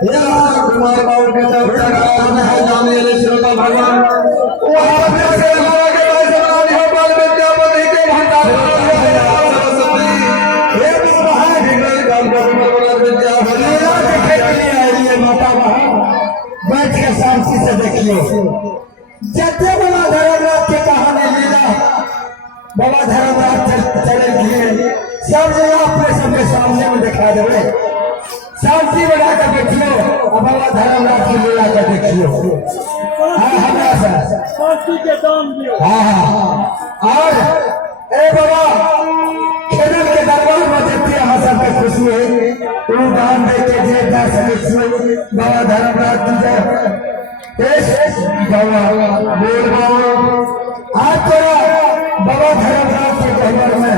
कुमार बाबू के तरफ है जानिए ले श्रोता भगवान वहां से हमारा के भाई समानी हो बाल विद्यापति के भंडार सरस्वती हे महान विनय गाल बना विद्यापति देखे के लिए आई है माता वहां बैठ के शांति से देखिए जते बाबा धर्मराज के कहानी लीला बाबा धर्मराज चले गए सब जगह अपने सबके सामने में दिखा देवे शांति बना कर देखियो और बाबा धर्मराज की लीला कर देखियो हमारा शांति के दाम दियो और ए बाबा खेल के दरबार में देते हम सब के खुशी है तू दान दे के जे दस बाबा धर्मराज की जय बाबा बोल बाबा आज तेरा बाबा धर्मराज के दरबार में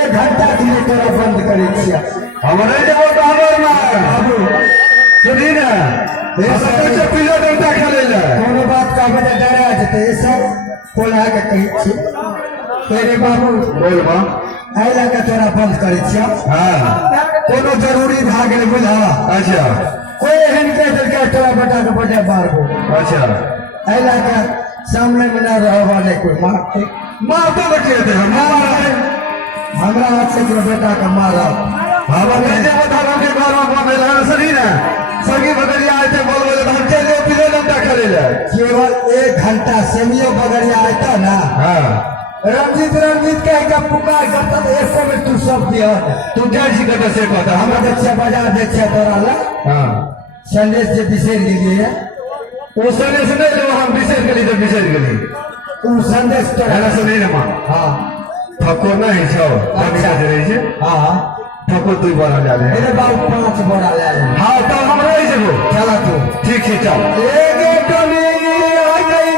1 घंटा के लिए तेरा बंद करे छिया हमारे जब बाबर में बाबू सुनी ना ये सब कुछ पीला देवता खेले जा कोनो बात का बता डरा जते ये सब कोला के कहि छी तेरे बाबू बोल बा आइला के तोरा बंद करे छिया हां कोनो जरूरी भाग ले बुझा अच्छा कोई एहन के दिल के तोरा बेटा के बड़े बार को अच्छा आइला के सामने में ना रह वाले कोई मार तो बचे थे हमरा हाथ से तोरा बेटा का मारा बाबा ने जब बता के घर में बनेला सही ना सगी बगरिया आते बोल बोले हम चले पीले लंटा खेले ले केवल 1 घंटा सेमियो बगरिया आता ना हां रंजीत के का पुकार करता तो ऐसे में तू सब दिया तू क्या जी करता से कहता हमरा देखिए बाजार देखिए तोरा ला हां संदेश से बिसेर लीजिए वो संदेश नहीं जो हम बिसेर के लिए बिसेर के लिए तू संदेश तो है सुनी ना हां ठको नहीं छो अच्छा रही है हां ठको 2 बड़ा ले ले अरे बाबू 5 बड़ा ले ले हां तो हम रही जबो चला तू ठीक है चल एक टोली आ गई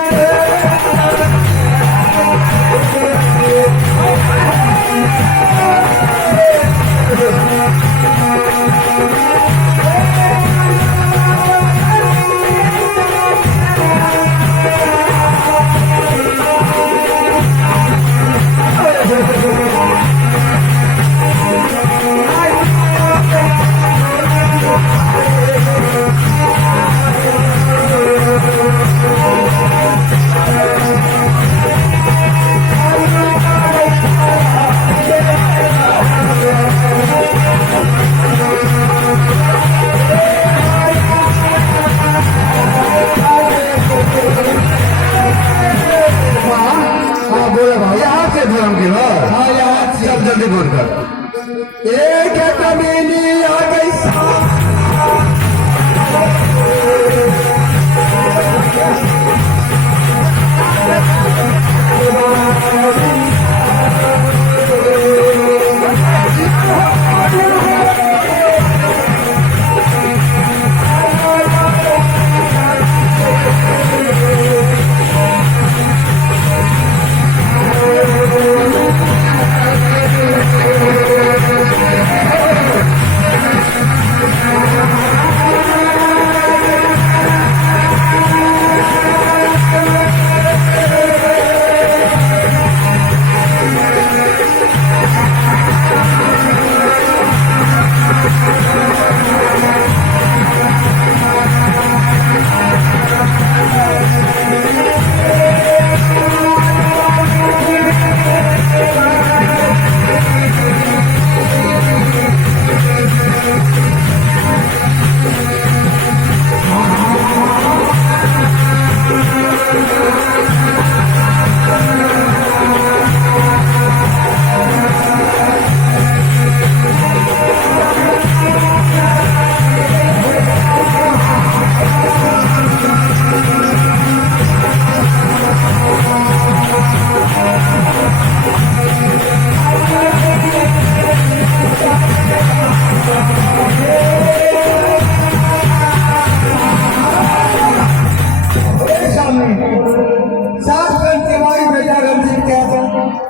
जल्दी बोल कर एक कमीनी आ गई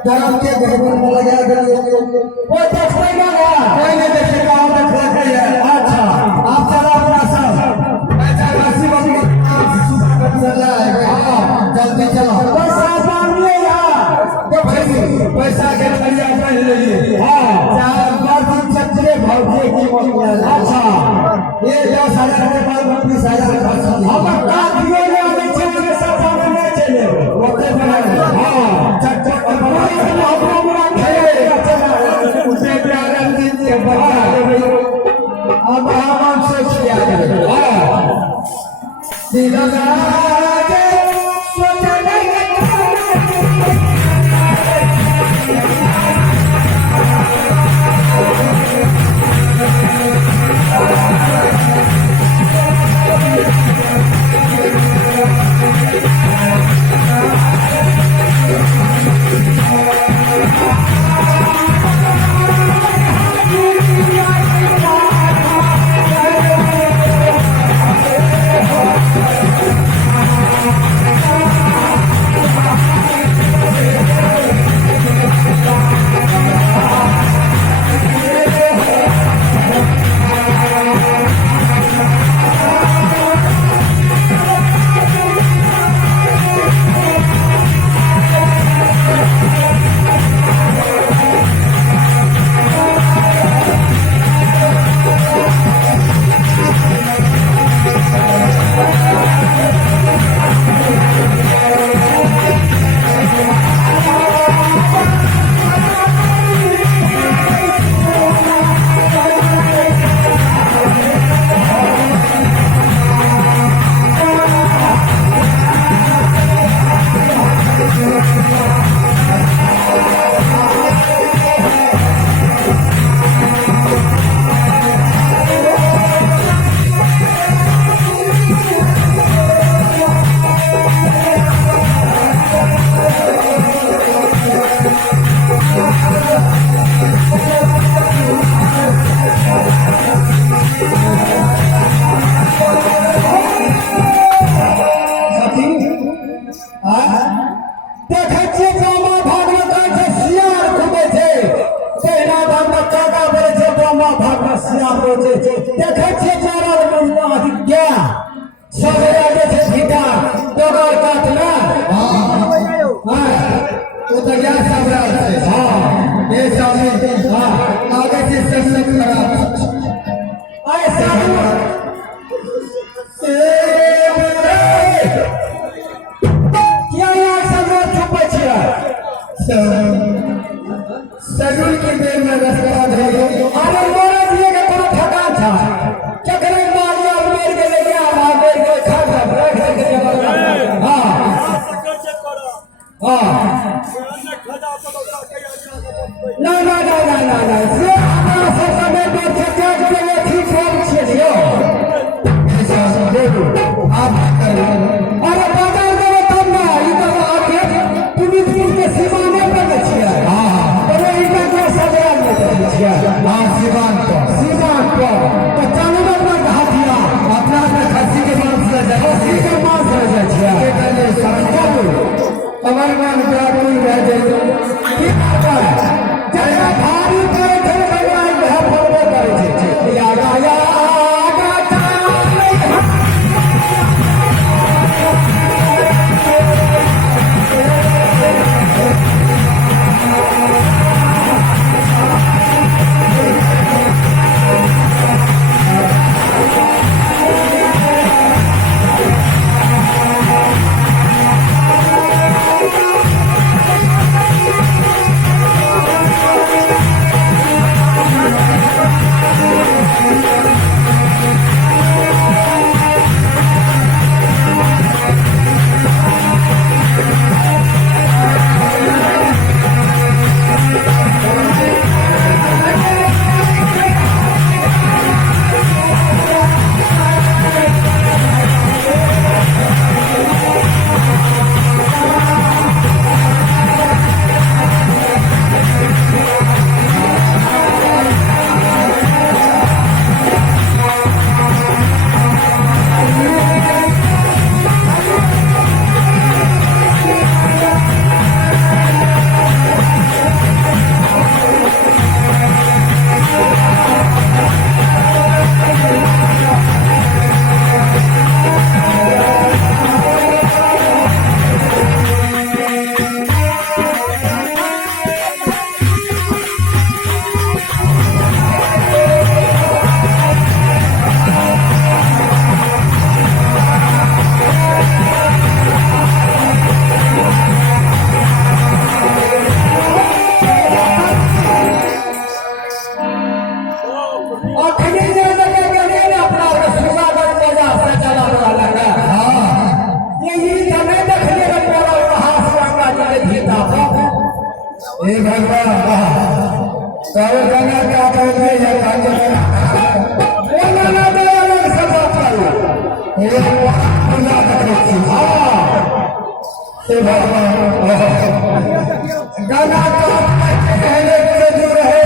धर्म के गड़बड़ में लगा गए वो देखेगा ना कोई नहीं देखेगा हम देख रहे हैं अच्छा आप चला अपना सब अच्छा राशि बंदी चला है हां जल्दी चलो पैसा मांगिए यार पैसा के बढ़िया पहन लीजिए हां 4 बार चचरे भौजी की अच्छा ये 10,000 के बाद 20,000 खर्च हम का दियो ले आवे छै के सब सामने नहीं चले ओते बना हां चट बना अपना बना खेले उसे प्यारा दिन के बता देबै अब हम सोच लिया हां सीधा गाजे सोचने सगुल की देर में रास्ता धरे अरे मोरा दिए के कोनो ठकान था चकरे मारिया मेर के ले गया भाग के खा खा बैठ के हां हां ना से हमारा सरकार में बैठ के ले ठीक हो छे दियो ऐसा देखो आप अरे बाजार में तब ना ई तो आके पुलिस के सीमा में बंद छिया हां अरे ई का सजा में छिया हे भगवान गाना का कहने से जो रहे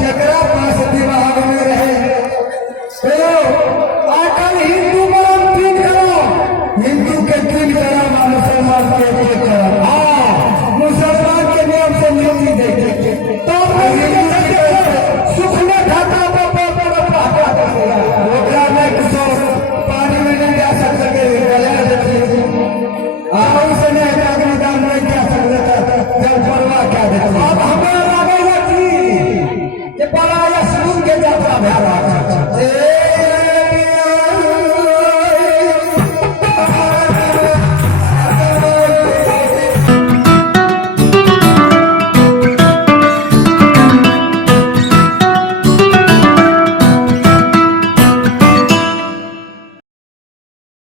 जगरा पास दिमाग में रहे तो अटल हिंदू